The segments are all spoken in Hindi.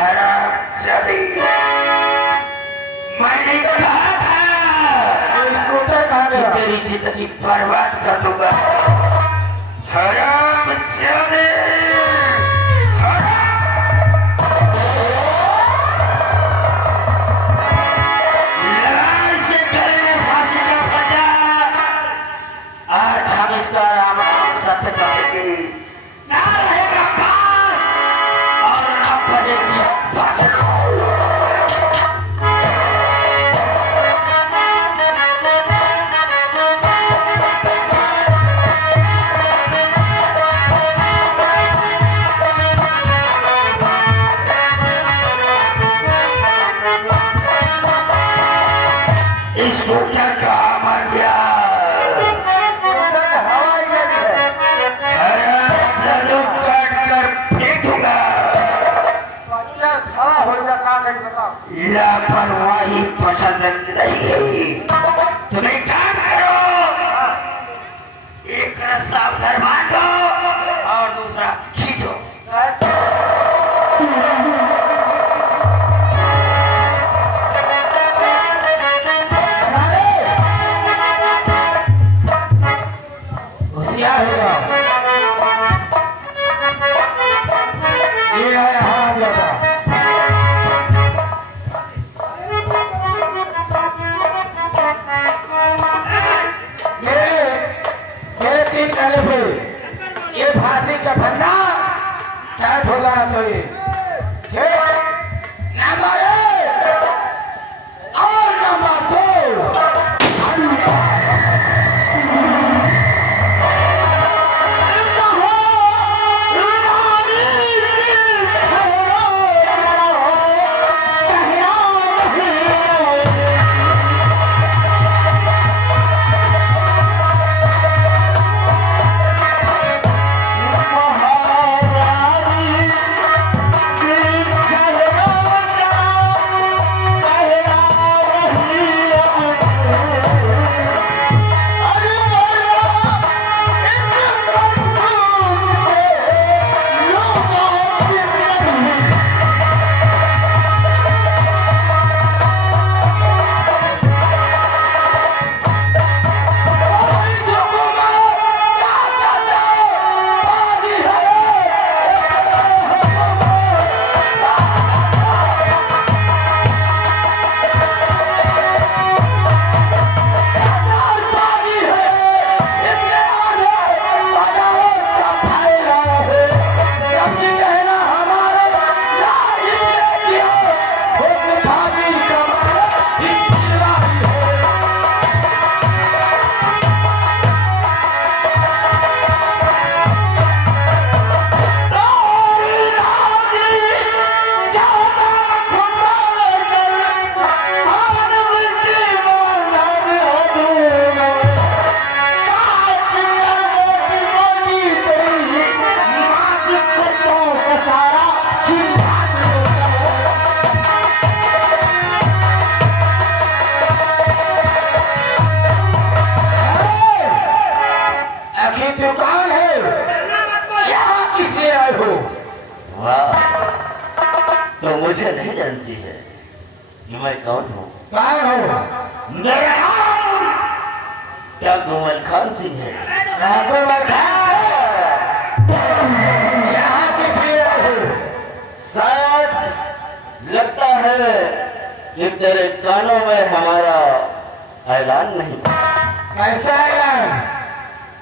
हराम जादे, मैंने कहा था कि तेरी जिंदगी बर्बाद कर दूंगा। हराम जादे, लाश के गले में फांसी का फंदा। आज हम इसका राम सत्य करेंगे, ना रहेगा पार और ना बजेगी बांसुरी। स्कूटर कहाँ मर गया? काट कर फेंकूंगा। लापरवाही पसंद नहीं है। तुम एक काम करो, एक रस्सा उधर बांधो और दूसरा खींचो। तो मुझे नहीं जानती है कि मैं कौन हूँ? मेरा नाम क्या गोमल खान सिंह है? यहाँ किस लिए आए हो? शायद लगता है कि तेरे कानों में हमारा ऐलान नहीं। कैसा ऐलान?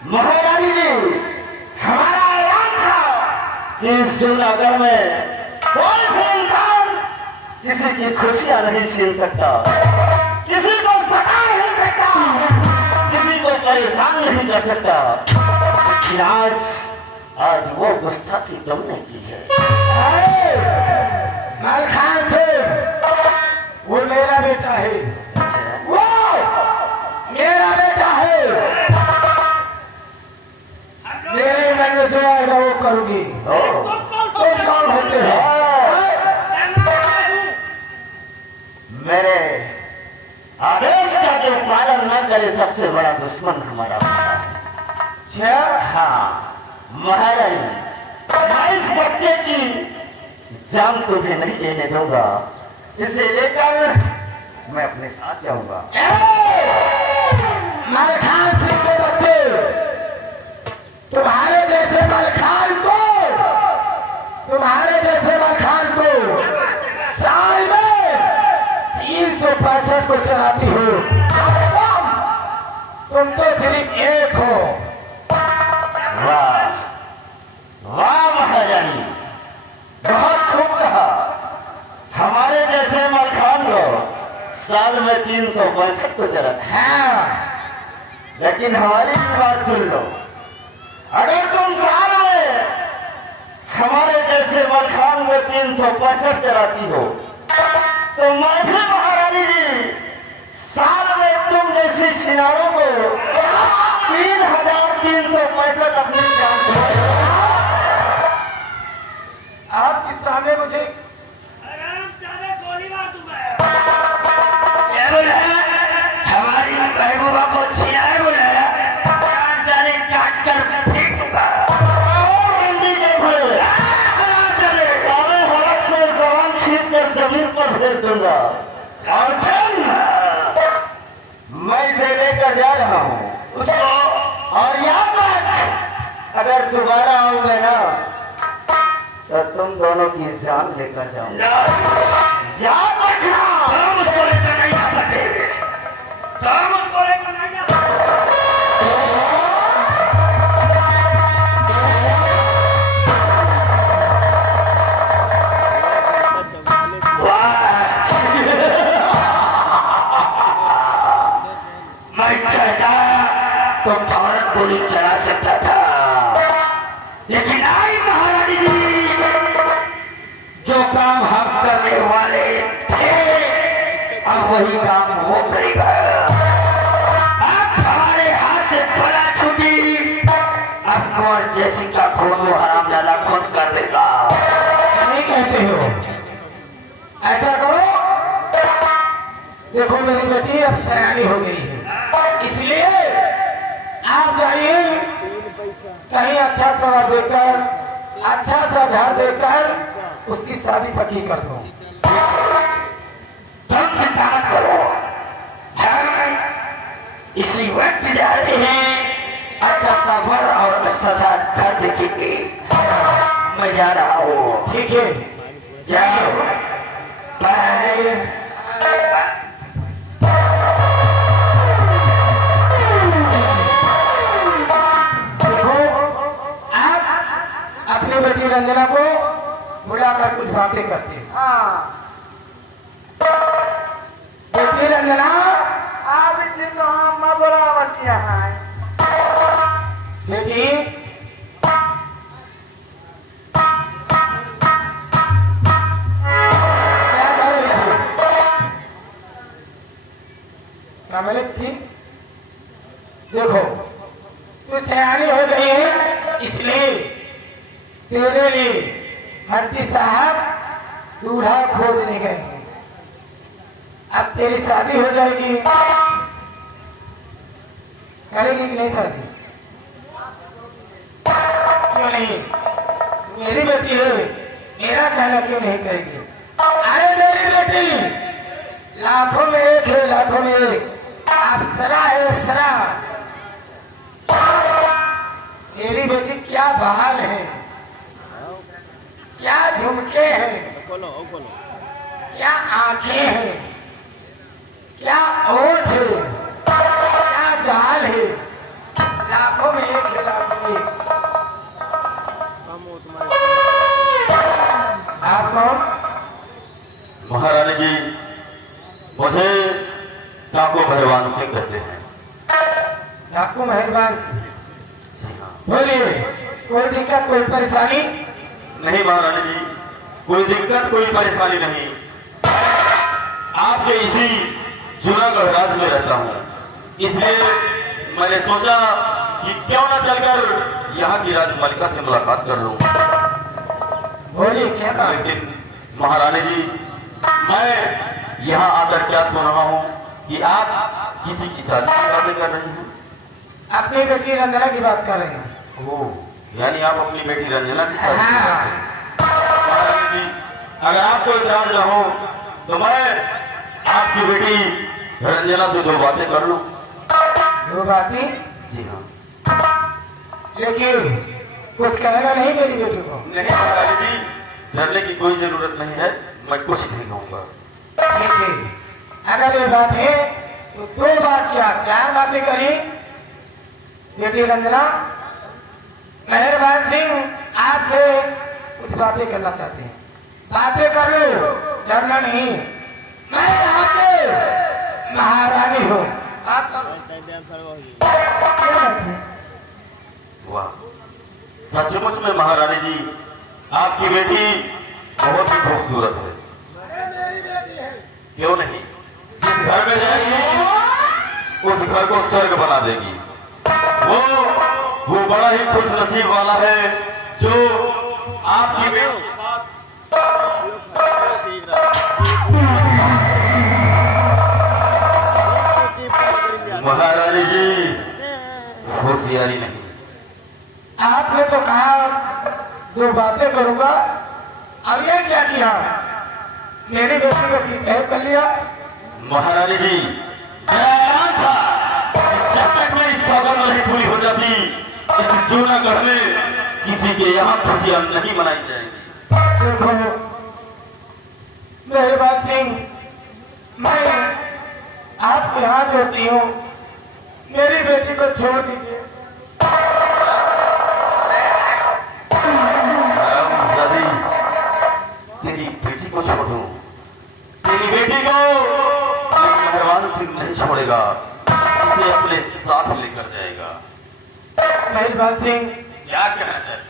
महारानी जी, हमारा ऐलान था कि इस जूनागढ़ में कोई भी इंसान किसी की खुशियां नहीं छीन सकता, किसी को सता नहीं सकता, किसी को परेशान नहीं कर सकता। लेकिन आज वो गुस्ताखी तुमने की है। मलखान से वो मेरा बेटा है, वो मेरा बेटा है। मेरे मन में जो आएगा वो करूंगी। तुम कौन होते हो? मेरे आदेश का जो पालन न करे सबसे बड़ा दुश्मन हमारा होता है। हाँ महारानी, मैं इस बच्चे की जान तुम्हें नहीं लेने दूंगा, इसे लेकर मैं अपने साथ जाऊंगा। मलखान सिंह के बच्चे, तुम्हारे जैसे मलखान को साल में 365 को चलाती हो, तुम तो सिर्फ एक हो। वाह वाह महारानी, बहुत खूब कहा। हमारे जैसे मलखान को साल में 365 को चलाता है। हाँ, लेकिन हमारी भी बात सुन लो, अगर तुम साल में हमारे जैसे मलखान में 365 चलाती हो, तो मैं भी महारानी जी साल में तुम जैसी छिनारों को 3365 अपनी जान दूंगा। आपके सामने मुझे हमारी महबूबा को छिनार बुलाया, सारे काट कर फेंकूंगा। जमीन पर फेंक दूंगा। और सुन, मैं इसे लेकर जा रहा हूँ उसको, और याद रख, अगर दोबारा आऊंगा ना तो तुम दोनों की जान लेकर जाऊंगा। याद रखना, तुम उसको लेकर नहीं आ सकते, तुम उसको लेकर नहीं आ तो भारत गोली चला सकता था, लेकिन आई महारानी जी, जो काम हम करने वाले थे अब वही काम वो करेगा। अब हमारे हाथ से बड़ा छूटी, अब कुंवर जैसी का खून वो हरामजादा खुद कर देगा। नहीं कहते हो, ऐसा करो, देखो मेरी बेटी अब सयानी हो गई है, इसलिए आप जाइए कहीं अच्छा सा देकर, अच्छा सा घर देकर उसकी शादी पक्की कर दो। तुम चिंता मत करो, हम इसी वक्त जा रहे हैं, अच्छा सा घर और अच्छा सा घर देखेंगे। मैं जा रहा हूँ। ठीक है, जाओ, बाय। अपनी बेटी रंजना को बुलाकर कुछ बातें करते हैं। हाँ, बेटी रंजना, आप इतनी तो हम बोलावटिया है। बेटी क्या कर रही थी? क्या मलिक थी? देखो, तू सयानी हो गई है, इसलिए तेरे लिए हरती साहब दूल्हा खोजने गए। अब तेरी शादी हो जाएगी, करेगी कि नहीं शादी? क्यों नहीं? मेरी बेटी है, मेरा कहना क्यों नहीं करेगी? अरे मेरी बेटी लाखों में एक है, लाखों में एक अप्सरा है, अप्सरा। मेरी बेटी क्या बहाल है, क्या झुमके हैं, क्या आंखें हैं, क्या ओठ है, क्या गाल है, लाखों में एक है, लाखों में एक। आप कौन? महारानी जी, मुझे डाकू भगवान सिंह कहते हैं। डाकू मेहरबान सिंह, बोलिए, कोई दिक्कत, कोई परेशानी? नहीं महारानी जी, कोई दिक्कत कोई परेशानी नहीं। आपके इसी जूनागढ़ राज्य में रहता हूँ, इसलिए मैंने सोचा कि क्यों न चलकर यहाँ की राजमलिका से मुलाकात कर लूँ। बोलिए, क्या काम? लेकिन महारानी जी, मैं यहाँ आकर क्या सुन रहा हूँ कि आप किसी की शादी की बातें कर रही हैं। अपनी बेटी रंजना की बात कर रहे हैं। ओह, यानी आप अपनी बेटी रंजना की शादी हाँ। की बात कर रही हैं। महारानी जी, अगर आपको इतराज न हो तो मैं आपकी बेटी रंजना से 2 बातें कर लूं। 2 बातें? जी हाँ। लेकिन कुछ कहना नहीं मेरी बेटी को? नहीं महारानी जी, डरने की कोई जरूरत नहीं है, मैं कुछ नहीं कहूंगा। ठीक है, अगर ये बात है तो 2 बात क्या 4 बातें करी। बेटी रंजना, मेहरबान सिंह आपसे कुछ बातें करना चाहते हैं। बातें कर लो, डरना नहीं। मैं यहाँ पे महारानी हूँ। आप वाह, सचमुच में महारानी जी आपकी बेटी बहुत ही खूबसूरत है। क्यों नहीं, जिस घर में जाएगी उस घर को स्वर्ग बना देगी। वो बड़ा ही खुश नसीब वाला है जो आपकी बेटी महारानी जी होशियारी नहीं। आपने तो कहा 2 बातें करूंगा, अब ये क्या किया? मेरी बेटी को कैद कर लिया। महारानी जी, मैं हैरान था कि जब तक मैं इस सौगंध नहीं पूरी हो जाती इस जूनागढ़ में किसी के यहाँ खुशियां नहीं मनाई जाएंगी। देखो मेहरबान सिंह, मैं आपके हाथ जोड़ती हूँ, मेरी बेटी को छोड़ दीजिए। तेरी बेटी को छोड़ दूं, तेरी बेटी को मेहरबान सिंह नहीं छोड़ेगा, इसे अपने साथ लेकर जाएगा। मेहरबान सिंह, क्या कहना चाहिए?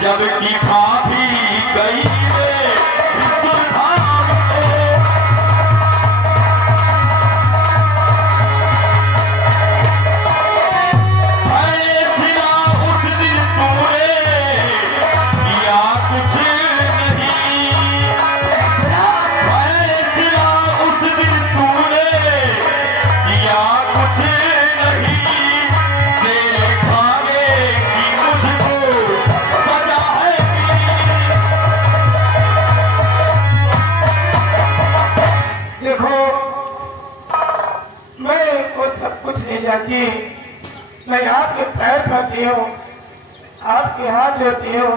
जबकि भाभी गई जाती, मैं आपके पैर पड़ती हूँ, आपके हाथ जोड़ती हूँ,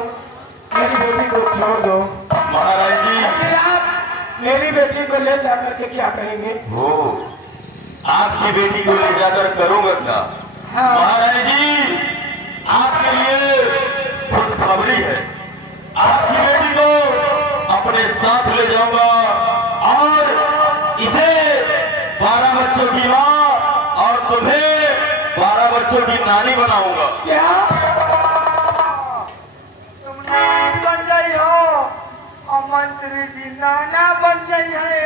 मेरी बेटी को छोड़ दो। महाराज जी, आप मेरी बेटी को ले जाकर के क्या करेंगे? वो आपकी बेटी को ले जाकर करूंगा क्या? हाँ। महाराज जी, आपके लिए खुशखबरी है। आपकी बेटी को अपने साथ ले जाऊंगा और इसे 12 बच्चों की माँ और तुम्हें 12 बच्चों की नानी बनाऊंगा। क्या तुम नानी बन जाई हो और मंत्री जी नाना बन जाई है,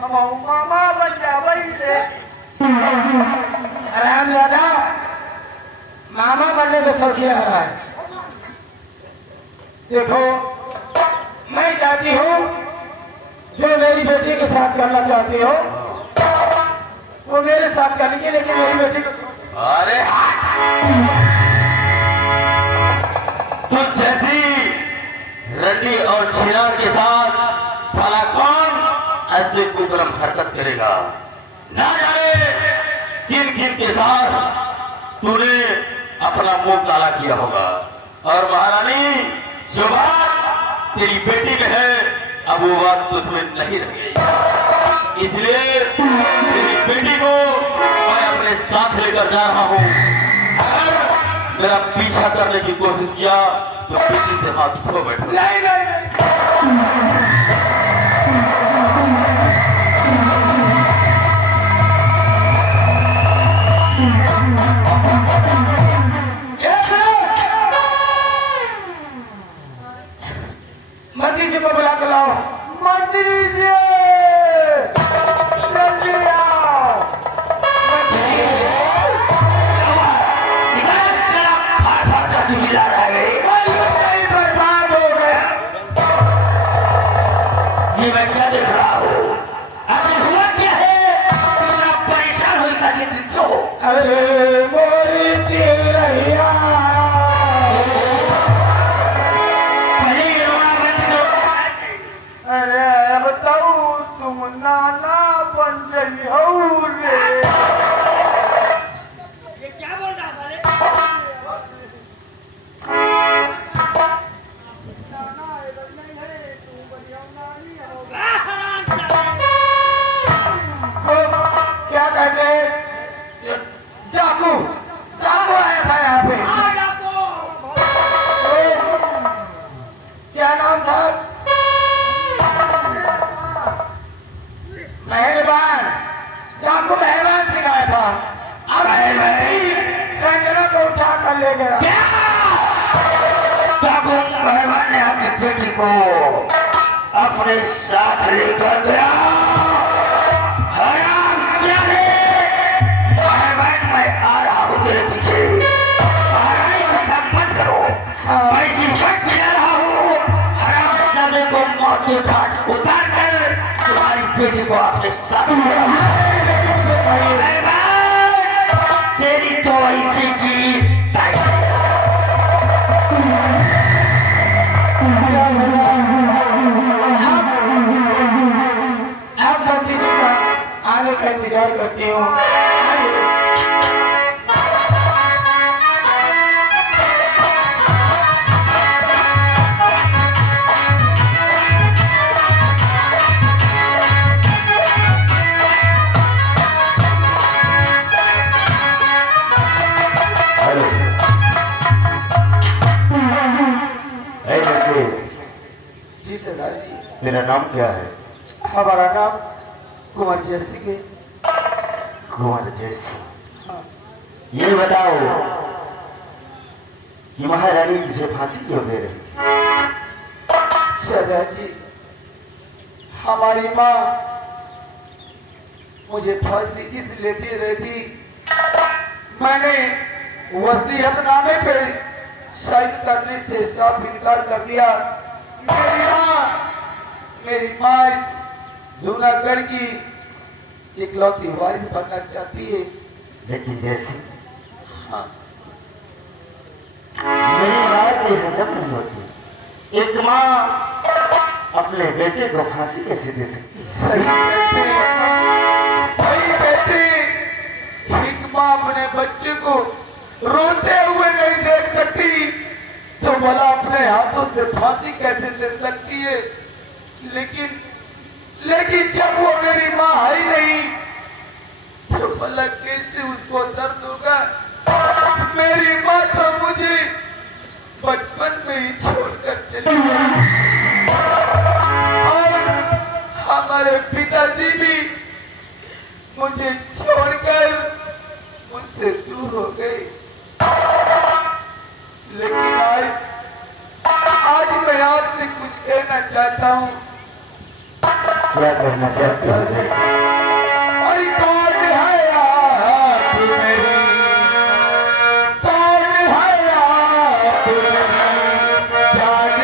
हम मामा बन जावई थे। आराम दादा, मामा बनने में सौखी आ रहा है। देखो, मैं चाहती हूँ जो मेरी बेटी के साथ करना चाहती हो वो मेरे साथ कर लीजिए, लेकिन मेरी बेटी को अरे तो जैसी रंडी और छिनार के साथ भला कौन ऐसे कुकर्म हरकत करेगा। ना जाने किन किन के साथ तूने अपना मुंह काला किया होगा। और महारानी जो बात तेरी बेटी में है अब वो बात तुझमें नहीं रह गई, इसलिए तेरी बेटी को मैं अपने साथ लेकर जा रहा हूँ। अगर मेरा पीछा करने की कोशिश किया तो बेटी से हाथ धो बैठो। नहीं नहीं मंत्री जी को बुला कर लाओ। मंत्री जी जल्दी आओ। बर्बाद हो गया। ये मैं क्या देख रहा हूँ? अभी हुआ क्या है? तुम परेशान होता चिंतित हो। अरे मोरी चिरैया अरे बताओ तुम नाना बन गई हो रे। ये क्या बोल रहा था रे? नाना इधर नहीं है, तू बढ़िया नानी हो। तो क्या कहते हैं, डाकू डाकू आया था यहाँ पे। क्या नाम था? मेहरबान। डाकू मेहरबान सिखाया था। अब रंजना को उठा कर ले गया। डाकू मेहमान ने अपनी बेटी को अपने साथ लेकर गया। हरामजादे! मेहमान, मैं आ रहा हूँ तेरे पीछे। महारानी को काम मत करो। मैं सिर्फ जा रहा हूँ। हरामजादे को मौत के घाट उतार कर तुम्हारी बेटी को अपने साथ ले आऊँ। तेरी तो ऐसे की तैसे। अब मंत्री जी का आने का इंतजार करती हूँ। हेलो। ए लड़के, जी सरदार जी। मेरा नाम क्या है? हमारा नाम कुंवर जैसी के। कुंवर जैसी। ये बताओ कि महारानी तुझे फांसी क्यों दे रही? सरदार जी, हमारी माँ मुझे फांसी इसलिए दे रही थी, मैंने वसीयतनामे पे साइन करने से साफ इनकार कर दिया। मेरी माँ इस जूनागढ़ की इकलौती वारिस बनना चाहती है। लेकिन जैसी हाँ, मेरी बात ये हजम नहीं होती। एक माँ अपने बेटे को फांसी कैसे दे सकती? सही कहते, सही कहते। एक माँ अपने बच्चे को रोते हुए नहीं देख सकती तो भला अपने हाथों से फांसी कैसे दे सकती है। लेकिन जब वो मेरी माँ आई नहीं तो भला कैसे उसको दर्द होगा। मेरी माँ तो मुझे बचपन में ही छोड़कर चली गई और हमारे पिताजी भी मुझे छोड़कर मुझसे दूर हो गए। लेकिन आज मैं आपसे कुछ कहना चाहता हूँ। क्या करना चाहती हो जैसी? और कौन है आप मेरी, कौन है आप मेरी जान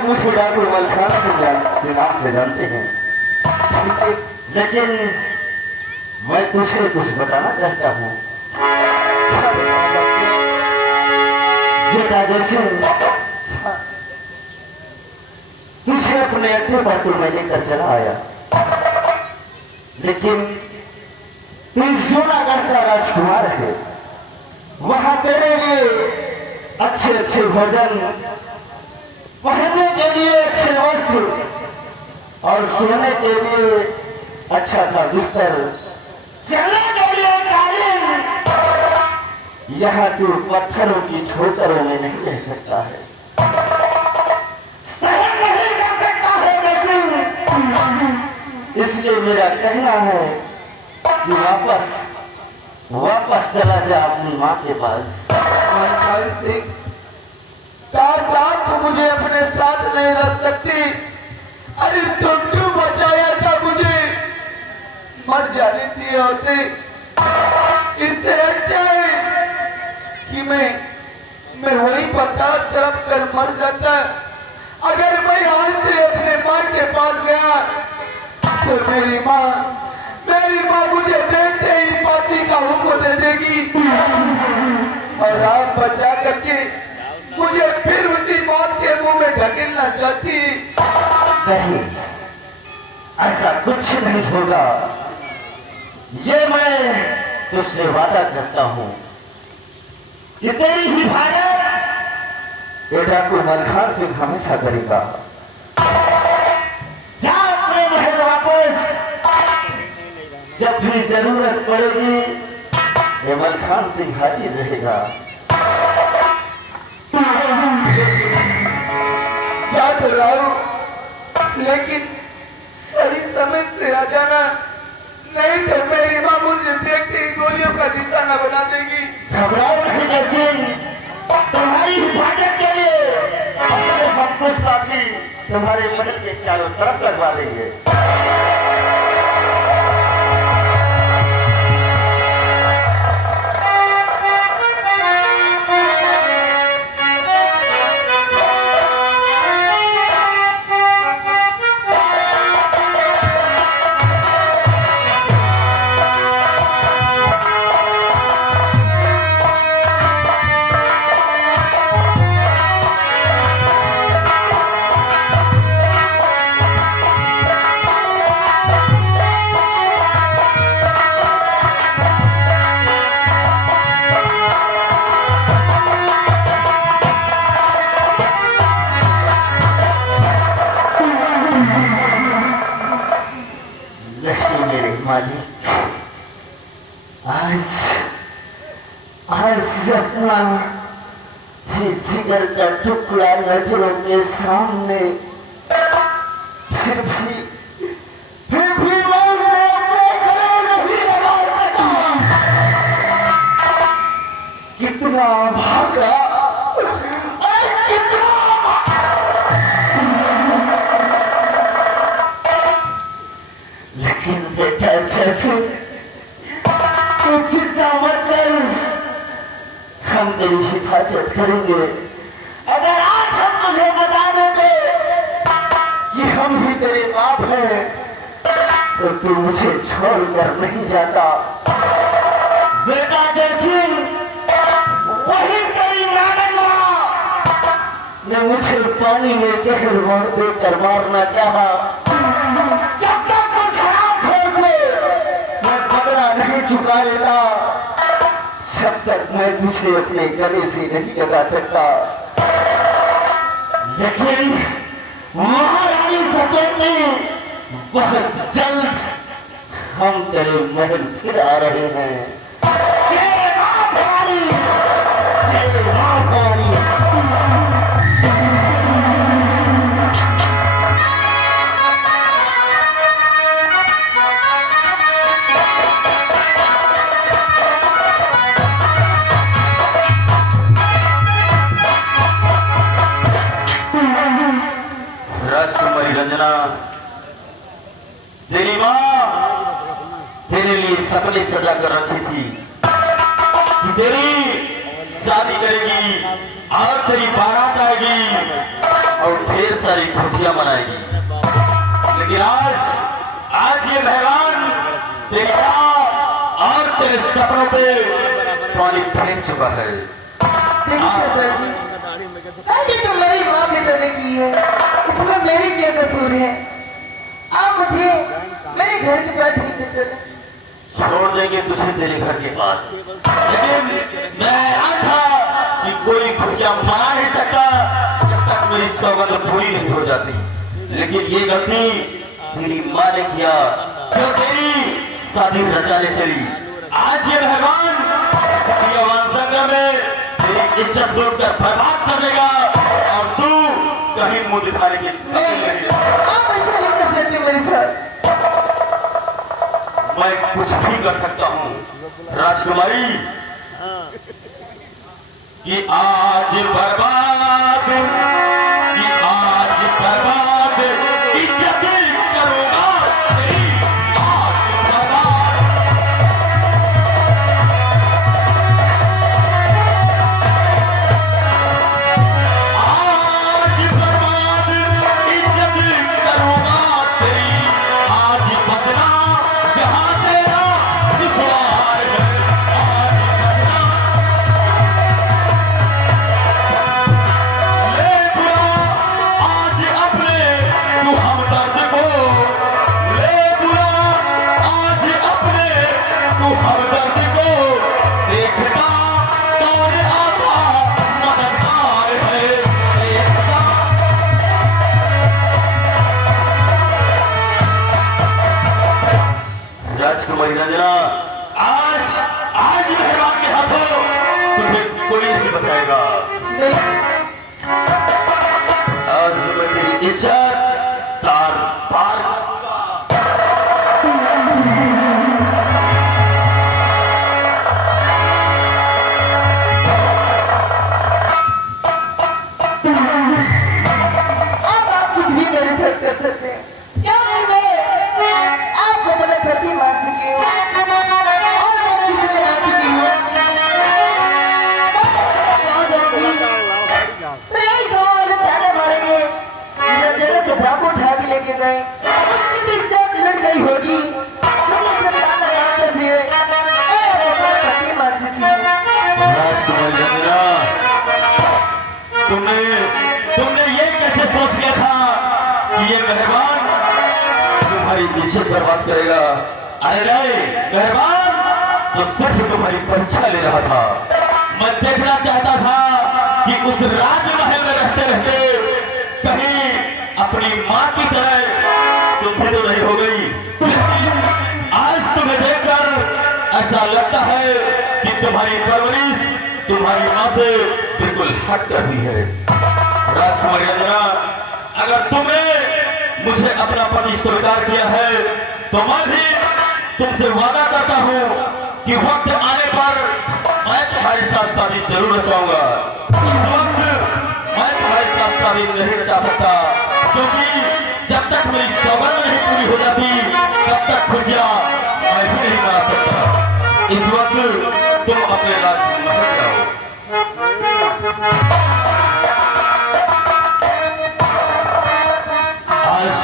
लोग मुझे डाकू मलखान के नाम से जानते हैं, ठीक है, लेकिन मैं तुझे कुछ बताना चाहता हूँ। क्या बताना चाहते हैं? ये राजा सिंह, तुझे अपने अड्डे पर तो मैं लेकर चला आया, लेकिन तू जूनागढ़ का राजकुमार है। वहां तेरे लिए अच्छे अच्छे भोजन, पहनने के लिए अच्छे वस्त्र और सोने के लिए अच्छा सा बिस्तर, चलने के लिए कालीन, यहाँ तू पत्थरों की ठोकरों में नहीं रह सकता है, सहन नहीं कर सकता है। लेकिन इसलिए मेरा कहना है कि वापस चला जा अपनी माँ के पास। मलखान सिंह, काश आप तो मुझे अपने साथ नहीं रख सकती। अरे तुम क्यों बचाया था मुझे, मर जाने दिए होते। इससे अच्छा है कि मैं वहीं पर तड़प कर मर जाता। अगर मैं हाथ से अपने माँ के पास गया तो मेरी माँ मुझे देखते ही फांसी का हुक्म दे देगी और आप बचा करके मुझे फिर उसी मौत के मुंह में ढकेलना चाहती। नहीं, ऐसा कुछ नहीं होगा। ये मैं तुझसे वादा करता हूं कि तेरी हिफाजत ये डाकू मलखान सिंह हमेशा करेगा। जा अपने महल वापस, जब भी जरूरत पड़ेगी ये मलखान सिंह हाजिर रहेगा। जा तो रहा हूं, लेकिन सही समय से आ जाना, नहीं तो मेरी माँ मुझे देखते ही गोलियों का निशाना बना देगी। घबराओ नहीं जैसिंह, तुम्हारी हिफाजत के लिए हम कुछ साथी तुम्हारे महल के चारों तरफ लगवा देंगे। आज अपना जिगर का टुकड़ा नजरों के सामने, फिर भी मैं उन्हें अपने गले नहीं लगा सका। कितना भागा और कितना लेकिन बेटा जैसे चिंता मत कर, हम तेरी हिफाजत करेंगे। अगर आज हम तुझे बता देते कि हम ही तेरे बाप हैं तो तू मुझे छोड़कर नहीं जाता। बेटा जैसिंह, वही तेरी नानक माँ ने मुझे पानी में जहर मार देकर मारना चाहा। जब तक कुछ खराब हो मैं बदला नहीं चुका लेता, जब तक मैं तुझे अपने गले से नहीं लगा सकता। लेकिन महारानी सकेंदी, बहुत जल्द हम तेरे महल फिर आ रहे हैं। जय महारानी, जय महारानी। राजकुमारी रंजना, तेरी माँ तेरे लिए सपने सजा कर रखी थी कि तेरी शादी करेगी और तेरी बारात आएगी। और ढेर सारी खुशियां मनाएगी। लेकिन आज ये मेहमान तेरी राह और तेरे सपनों पे पानी फेंक चुका है। तो मेरी माँ भी तो नहीं की है, इसमें मेरी क्या कसूर है? आप मुझे मेरे घर के पास ठीक से चले। छोड़ देंगे तुझे तेरे घर के पास, लेकिन मैं आया था कि कोई खुशियां मना नहीं सकता जब तक मेरी सौगंध पूरी नहीं हो जाती। लेकिन ये गलती तेरी माँ ने किया जो तेरी शादी रचाने चली। आज ये मेहमान संगम में तेरी इज्जत लूट कर बर्बाद कर देगा और तू कहीं मुंह दिखाने की आप ऐसा नहीं कर सकते मेरे साथ। मैं कुछ भी कर सकता हूँ राजकुमारी, कि आज बर्बाद, कि आज बर्बाद इज्जत करूंगा तेरी, आज बर्बाद। आज बर्बाद इज्जत करूंगा तेरी, आज बचना जहां तेरा दुश्वार है, आज बचना। ले बुला आज अपने तू हमदर्द को, ले बुला आज अपने तू हमदर्द को, देखता कौन आता मददगार है, देखता। राजकुमारी रंजना, आज मेहमान के हाथों तुझे कोई नहीं बचाएगा। आज मैं तेरी इज्जत तार तार अब आप कुछ भी मेरे साथ कर सकते हैं, क्योंकि मैं आपको अपना पति मान चुकी हूँ और मैं किसने मान चुकी हूँ। मैं कहाँ जाऊंगी तो यही गाँव वाले ताने मारेंगे, मेरा जगह तो भाग उठा के लेके गए, उसकी भी इज्जत लड़ गई होगी। मुझे सब ताना मारते थे, मैं अपना पति मान चुकी हूँ। राजकुमारी रंजना, तुमने ये कैसे सोच लिया था कि ये मेहमान तुम्हारी इज्जत बर्बाद करेगा? अरे नहीं, मेहमान तो सिर्फ तुम्हारी परीक्षा ले रहा था। मैं देखना चाहता था कि उस राजमहल में रहते रहते कहीं अपनी माँ की तरह तुम भी तो नहीं हो गई। लेकिन आज तुम्हें देखकर ऐसा लगता है कि तुम्हारी परवरिश तुम्हारी माँ से बिल्कुल हट कर हुई है। राजकुमारी रंजना, अगर तुमने मुझे अपना पति स्वीकार किया है तो मैं भी तुमसे वादा करता हूँ कि वक्त आने पर मैं तुम्हारे साथ शादी जरूर रचाऊंगा। इस वक्त मैं तुम्हारे साथ शादी नहीं रचा सकता, क्योंकि जब तक मेरी सौगंध नहीं पूरी हो जाती तब तक खुशियां मैं भी नहीं मना सकता। इस वक्त तुम अपने राजमहल जाओ।